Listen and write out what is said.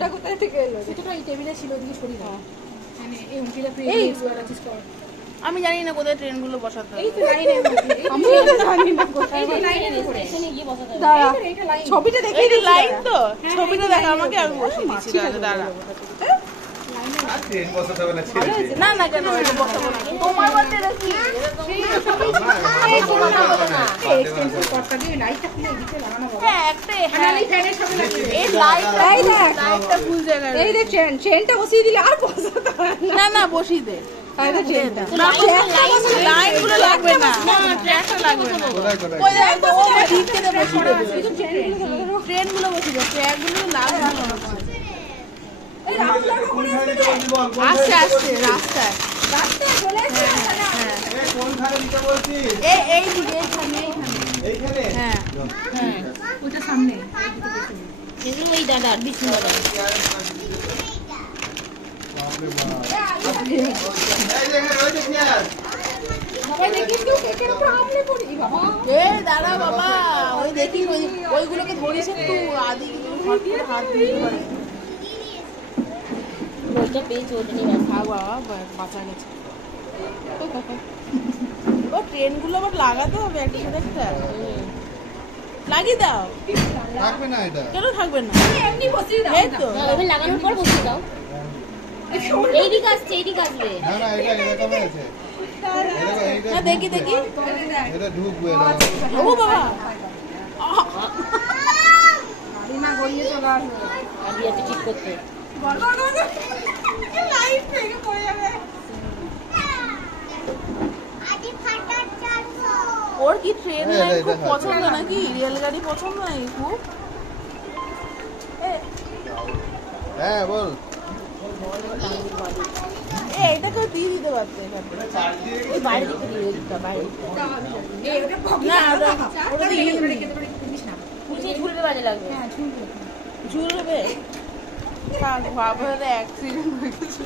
সুতোটা কোথায় থেকে এলো? সুতোটা এই টেবিলে ছিল, ওদিকে সরিয়ে দাও। মানে এই উনকিটা ফ্রি আছে। আমি জানি না কোথায় ট্রেনগুলো বসাতে হবে। এই তো লাইনের মধ্যে। আমি তো জানি না কোথায় লাইনের উপরে স্টেশনে গিয়ে বসাতে হবে। দাঁড়া, ছবিটা দেখিয়ে দিই। লাইন তো ছবিটা দেখা আমাকে, আমি বসিয়ে দিচ্ছি। দাঁড়া ট্রেন বসাতে হবে না, ছেড়ে দে। না না, কেন এটা বসাবো না? তোমার বাড়িতে রাখি। হ্যাঁ, একটা এই লাইটটা ভুল জায়গায়। এই দেখ ট্রেনটা বসিয়ে দিলে আর বসাতে হয় না। না না, বসিয়ে দে। লাইনগুলো লাগবে না, ট্র্যাকটা লাগবে না। ওই দেখো, ও দিকে দে, বসিয়ে দেবে। ট্রেনগুলো বসিয়ে দে, ট্র্যাকগুলো লাগবে না। আস্তে আস্তে রাস্তায় চলে এসেছে। কোনখানে দিতে বলছিস? এই দিকে, এইখানে। হ্যাঁ হ্যাঁ, ওটা সামনে। এগুলো ওই দাদা বিষ্ণু দাদা। দাঁড়া বাবা, ওই দেখি ওইগুলোকে ধরিস একটু, আদি হাত দিয়ে পারে। ওইটা পেয়েছি, ওটা নিয়ে বাবা বাঁচা গেছে। ও ট্রেনগুলো আবার লাগাতে হবে একটা সাথে একটা। লাগিয়ে দাও। থাকবে না এটা। কেন থাকবে না? এমনি বসিয়ে দাও। এই তো লাগানোর পর বসিয়ে দাও। এইদিকে আসছে, এইদিকে আসবে। না না, এটা এরকম আছে। না, দেখি এটা ঢুকবে। ও বাবা, না গড়িয়ে চলে আসবে। আগে আছে ঠিক করতে। লাইট ভেঙে পড়ে যাবে। ওর কি ট্রেন লাইন খুব পছন্দ নাকি? রেলগাড়ি পছন্দ নাকি খুব? হ্যাঁ বল। এটাকেও দিয়ে দিতে পারতে। ওই বাইরে দিকে দিয়ে দিতে, বাইরে দিকে। না, ওটা দিয়ে ঝুলবে, বাজে লাগবে। ঝুলবে। বাবা, অ্যাক্সিডেন্ট হয়ে গেছে।